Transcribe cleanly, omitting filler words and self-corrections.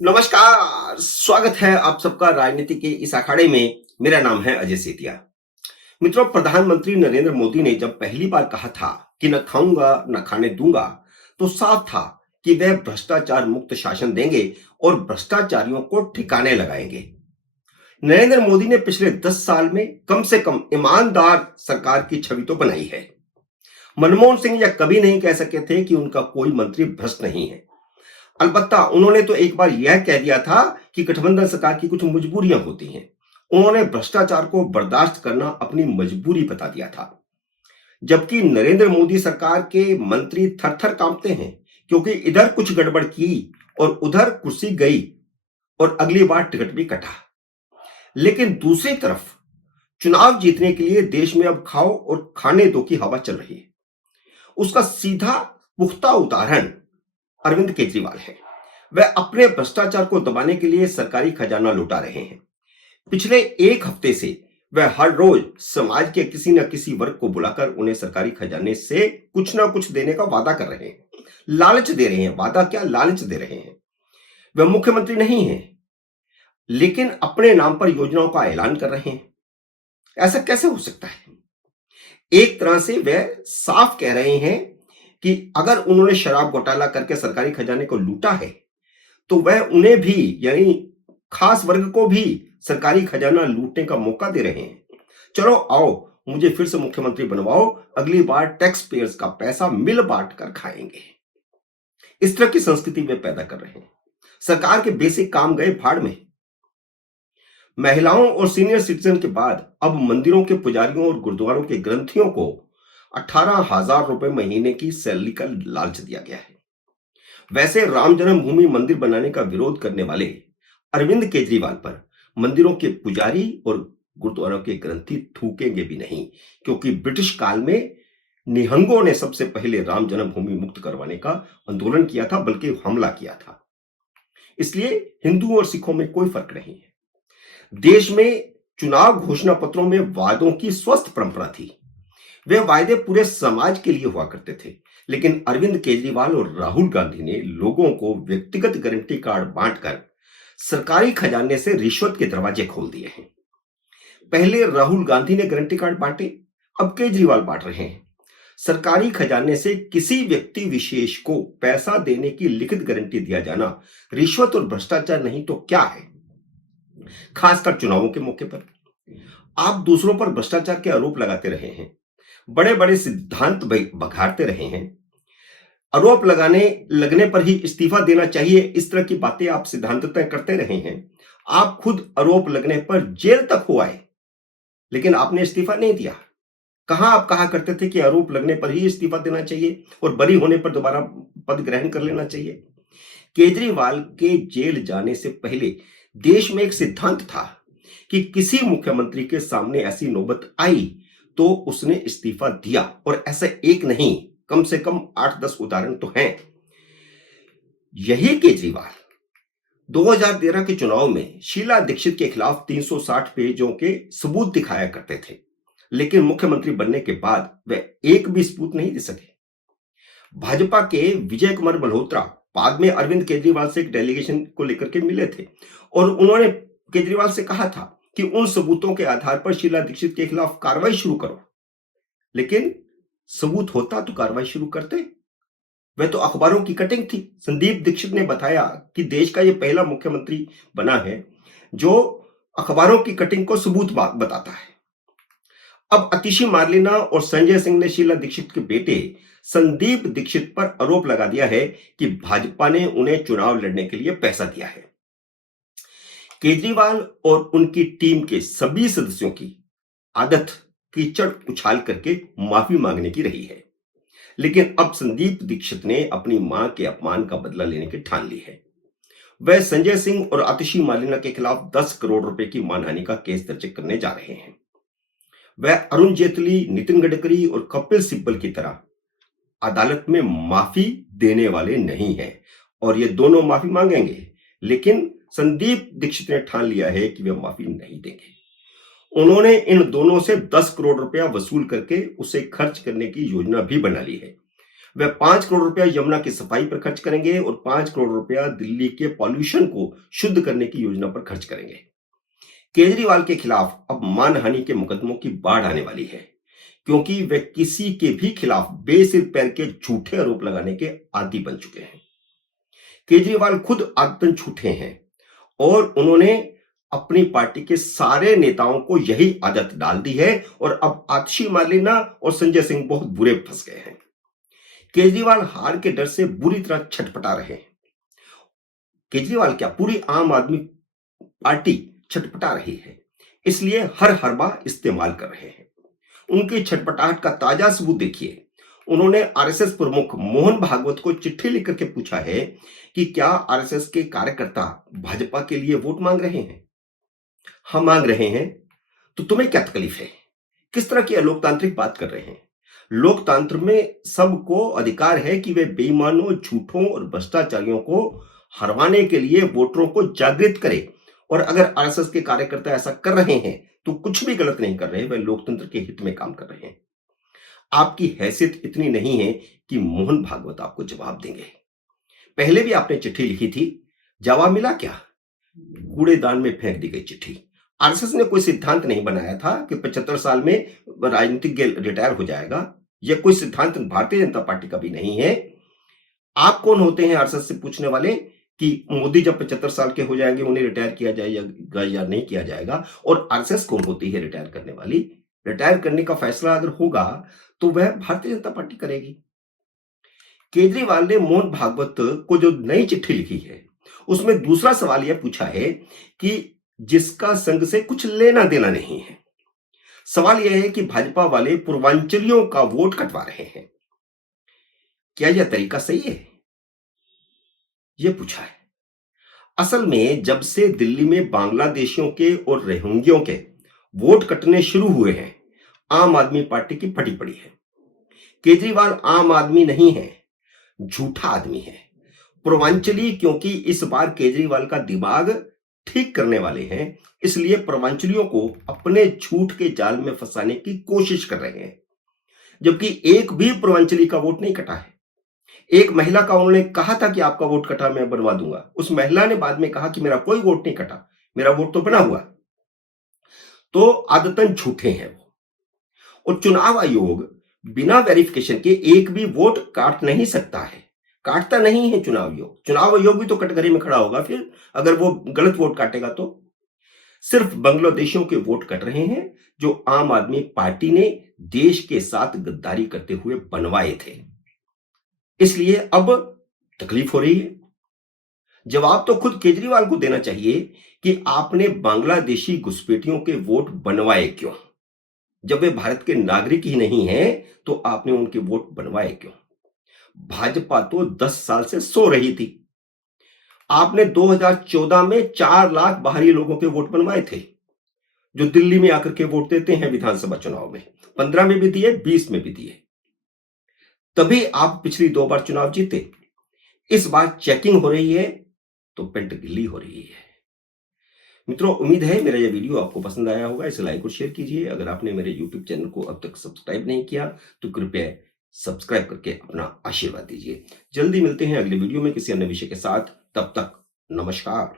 नमस्कार, स्वागत है आप सबका राजनीति के इस अखाड़े में। मेरा नाम है अजय सेतिया। मित्रों, प्रधानमंत्री नरेंद्र मोदी ने जब पहली बार कहा था कि न खाऊंगा न खाने दूंगा, तो साफ था कि वह भ्रष्टाचार मुक्त शासन देंगे और भ्रष्टाचारियों को ठिकाने लगाएंगे। नरेंद्र मोदी ने पिछले 10 साल में कम से कम ईमानदार सरकार की छवि तो बनाई है। मनमोहन सिंह यह कभी नहीं कह सके थे कि उनका कोई मंत्री भ्रष्ट नहीं है। अलबत्ता उन्होंने तो एक बार यह कह दिया था कि गठबंधन सरकार की कुछ मजबूरियां होती हैं। उन्होंने भ्रष्टाचार को बर्दाश्त करना अपनी मजबूरी बता दिया था। जबकि नरेंद्र मोदी सरकार के मंत्री थर थर कांपते हैं, क्योंकि इधर कुछ गड़बड़ की और उधर कुर्सी गई और अगली बार टिकट भी कटा। लेकिन दूसरी तरफ चुनाव जीतने के लिए देश में अब खाओ और खाने दो की हवा चल रही है। उसका सीधा पुख्ता उदाहरण अरविंद केजरीवाल है। वह अपने भ्रष्टाचार को दबाने के लिए सरकारी खजाना लुटा रहे हैं। पिछले एक हफ्ते से वह हर रोज समाज के किसी न किसी वर्ग को बुलाकर उन्हें सरकारी खजाने से कुछ ना कुछ देने का वादा कर रहे हैं, लालच दे रहे हैं। वादा क्या, लालच दे रहे हैं। वह मुख्यमंत्री नहीं है, लेकिन अपने नाम पर योजनाओं का ऐलान कर रहे हैं। ऐसा कैसे हो सकता है? एक तरह से वह साफ कह रहे हैं कि अगर उन्होंने शराब घोटाला करके सरकारी खजाने को लूटा है, तो वह उन्हें भी, यानी खास वर्ग को भी सरकारी खजाना लूटने का मौका दे रहे हैं। चलो आओ, मुझे फिर से मुख्यमंत्री बनवाओ, अगली बार टैक्स पेयर्स का पैसा मिल बांट कर खाएंगे। इस तरह की संस्कृति वे पैदा कर रहे हैं। सरकार के बेसिक काम गए भाड़ में। महिलाओं और सीनियर सिटीजन के बाद अब मंदिरों के पुजारियों और गुरुद्वारों के ग्रंथियों को 18,000 रुपए महीने की सैलरी का लालच दिया गया है। वैसे राम जन्मभूमि मंदिर बनाने का विरोध करने वाले अरविंद केजरीवाल पर मंदिरों के पुजारी और गुरुद्वारों के ग्रंथी थूकेंगे भी नहीं, क्योंकि ब्रिटिश काल में निहंगों ने सबसे पहले राम जन्मभूमि मुक्त करवाने का आंदोलन किया था, बल्कि हमला किया था। इसलिए हिंदू और सिखों में कोई फर्क नहीं है। देश में चुनाव घोषणा पत्रों में वादों की स्वस्थ परंपरा थी। वे वायदे पूरे समाज के लिए हुआ करते थे। लेकिन अरविंद केजरीवाल और राहुल गांधी ने लोगों को व्यक्तिगत गारंटी कार्ड बांटकर सरकारी खजाने से रिश्वत के दरवाजे खोल दिए हैं। पहले राहुल गांधी ने गारंटी कार्ड बांटे, अब केजरीवाल बांट रहे हैं। सरकारी खजाने से किसी व्यक्ति विशेष को पैसा देने की लिखित गारंटी दिया जाना रिश्वत और भ्रष्टाचार नहीं तो क्या है? खासकर चुनावों के मौके पर आप दूसरों पर भ्रष्टाचार के आरोप लगाते रहे हैं, बड़े बड़े सिद्धांत बघाड़ते रहे हैं। आरोप लगने पर ही इस्तीफा देना चाहिए, इस तरह की बातें आप सिद्धांततः करते रहे हैं। आप खुद आरोप लगने पर जेल तक हो आए, लेकिन आपने इस्तीफा नहीं दिया। कहां आप कहा करते थे कि आरोप लगने पर ही इस्तीफा देना चाहिए और बरी होने पर दोबारा पद ग्रहण कर लेना चाहिए। केजरीवाल के जेल जाने से पहले देश में एक सिद्धांत था कि किसी मुख्यमंत्री के सामने ऐसी नौबत आई तो उसने इस्तीफा दिया, और ऐसा एक नहीं, कम से कम 8-10 उदाहरण तो हैं। यही केजरीवाल 2013 के चुनाव में शीला दीक्षित के खिलाफ 360 पेजों के सबूत दिखाया करते थे, लेकिन मुख्यमंत्री बनने के बाद वे एक भी सबूत नहीं दे सके। भाजपा के विजय कुमार मल्होत्रा बाद में अरविंद केजरीवाल से एक डेलीगेशन को लेकर के मिले थे और उन्होंने केजरीवाल से कहा था कि उन सबूतों के आधार पर शीला दीक्षित के खिलाफ कार्रवाई शुरू करो। लेकिन सबूत होता तो कार्रवाई शुरू करते। वह तो अखबारों की कटिंग थी। संदीप दीक्षित ने बताया कि देश का यह पहला मुख्यमंत्री बना है जो अखबारों की कटिंग को सबूत बताता है। अब आतिशी मार्लेना और संजय सिंह ने शीला दीक्षित के बेटे संदीप दीक्षित पर आरोप लगा दिया है कि भाजपा ने उन्हें चुनाव लड़ने के लिए पैसा दिया है। केजरीवाल और उनकी टीम के सभी सदस्यों की आदत कीचड़ उछाल करके माफी मांगने की रही है, लेकिन अब संदीप दीक्षित ने अपनी मां के अपमान का बदला लेने की ठान ली है। वह संजय सिंह और आतिशी मार्लेना के खिलाफ 10 करोड़ रुपए की मानहानि का केस दर्ज करने जा रहे हैं। वह अरुण जेटली, नितिन गडकरी और कपिल सिब्बल की तरह अदालत में माफी देने वाले नहीं हैं, और ये दोनों माफी मांगेंगे, लेकिन संदीप दीक्षित ने ठान लिया है कि वे माफी नहीं देंगे। उन्होंने इन दोनों से 10 करोड़ रुपया वसूल करके उसे खर्च करने की योजना भी बना ली है। वह 5 करोड़ रुपया यमुना की सफाई पर खर्च करेंगे और 5 करोड़ रुपया दिल्ली के पॉल्यूशन को शुद्ध करने की योजना पर खर्च करेंगे। केजरीवाल के खिलाफ अब मानहानि के मुकदमों की बाढ़ आने वाली है, क्योंकि वे किसी के भी खिलाफ बेसिर पैर के झूठे आरोप लगाने के आदी बन चुके हैं। केजरीवाल खुद आदतन झूठे हैं और उन्होंने अपनी पार्टी के सारे नेताओं को यही आदत डाल दी है और अब आतिशी मार्लेना और संजय सिंह बहुत बुरे फंस गए हैं। केजरीवाल हार के डर से बुरी तरह छटपटा रहे हैं। केजरीवाल क्या, पूरी आम आदमी पार्टी छटपटा रही है, इसलिए हर हरबा इस्तेमाल कर रहे हैं। उनकी छटपटाहट का ताजा सबूत देखिए। उन्होंने आरएसएस प्रमुख मोहन भागवत को चिट्ठी लिखकर के पूछा है कि क्या आरएसएस के कार्यकर्ता भाजपा के लिए वोट मांग रहे हैं? हम मांग रहे हैं, तो तुम्हें क्या तकलीफ है? किस तरह की अलोकतांत्रिक बात कर रहे हैं? लोकतंत्र में सबको अधिकार है कि वे बेईमानों, झूठों और भ्रष्टाचारियों को हरवाने के लिए वोटरों को जागृत करे। और अगर आरएसएस के कार्यकर्ता ऐसा कर रहे हैं तो कुछ भी गलत नहीं कर रहे, वे लोकतंत्र के हित में काम कर रहे हैं। आपकी हैसियत इतनी नहीं है कि मोहन भागवत आपको जवाब देंगे। पहले भी आपने चिट्ठी लिखी थी, जवाब मिला क्या? कूड़ेदान में फेंक दी गई चिट्ठी। आरएसएस ने कोई सिद्धांत नहीं बनाया था कि 75 साल में राजनीतिक रिटायर हो जाएगा। यह कोई सिद्धांत भारतीय जनता पार्टी का भी नहीं है। आप कौन होते हैं आरएसएस से पूछने वाले कि मोदी जब 75 साल के हो जाएंगे उन्हें रिटायर किया जाएगा या नहीं किया जाएगा? और आरएसएस कौन होती है रिटायर करने वाली? रिटायर करने का फैसला अगर होगा तो वह भारतीय जनता पार्टी करेगी। केजरीवाल ने मोहन भागवत को जो नई चिट्ठी लिखी है उसमें दूसरा सवाल यह पूछा है कि जिसका संघ से कुछ लेना देना नहीं है। सवाल यह है कि भाजपा वाले पूर्वांचलियों का वोट कटवा रहे हैं। क्या यह तरीका सही है? यह पूछा है। असल में जब से दिल्ली में बांग्लादेशियों के और रोहिंग्यों के वोट कटने शुरू हुए हैं, आम आदमी पार्टी की फटी पड़ी है। केजरीवाल आम आदमी नहीं है, झूठा आदमी है। पूर्वांचली क्योंकि इस बार केजरीवाल का दिमाग ठीक करने वाले हैं, इसलिए पूर्वांचलियों को अपने झूठ के जाल में फंसाने की कोशिश कर रहे हैं, जबकि एक भी पूर्वांचली का वोट नहीं कटा है। एक महिला का उन्होंने कहा था कि आपका वोट कटा, मैं बनवा दूंगा। उस महिला ने बाद में कहा कि मेरा कोई वोट नहीं कटा, मेरा वोट तो बना हुआ। तो आदतन झूठे हैं वो। और चुनाव आयोग बिना वेरिफिकेशन के एक भी वोट काट नहीं सकता है, काटता नहीं है चुनाव आयोग। चुनाव आयोग भी तो कटघरे में खड़ा होगा फिर, अगर वो गलत वोट काटेगा तो। सिर्फ बांग्लादेशियों के वोट कट रहे हैं जो आम आदमी पार्टी ने देश के साथ गद्दारी करते हुए बनवाए थे, इसलिए अब तकलीफ हो रही है। जवाब तो खुद केजरीवाल को देना चाहिए कि आपने बांग्लादेशी घुसपैठियों के वोट बनवाए क्यों? जब वे भारत के नागरिक ही नहीं हैं तो आपने उनके वोट बनवाए क्यों? भाजपा तो 10 साल से सो रही थी। आपने 2014 में 4 लाख बाहरी लोगों के वोट बनवाए थे जो दिल्ली में आकर के वोट देते हैं विधानसभा चुनाव में। 15 में भी दिए, 20 में भी दिए, तभी आप पिछली 2 बार चुनाव जीते। इस बार चेकिंग हो रही है तो पेंट गिल्ली हो रही है। मित्रों, उम्मीद है मेरा यह वीडियो आपको पसंद आया होगा। इसे लाइक और शेयर कीजिए। अगर आपने मेरे यूट्यूब चैनल को अब तक सब्सक्राइब नहीं किया तो कृपया सब्सक्राइब करके अपना आशीर्वाद दीजिए। जल्दी मिलते हैं अगले वीडियो में किसी अन्य विषय के साथ। तब तक नमस्कार।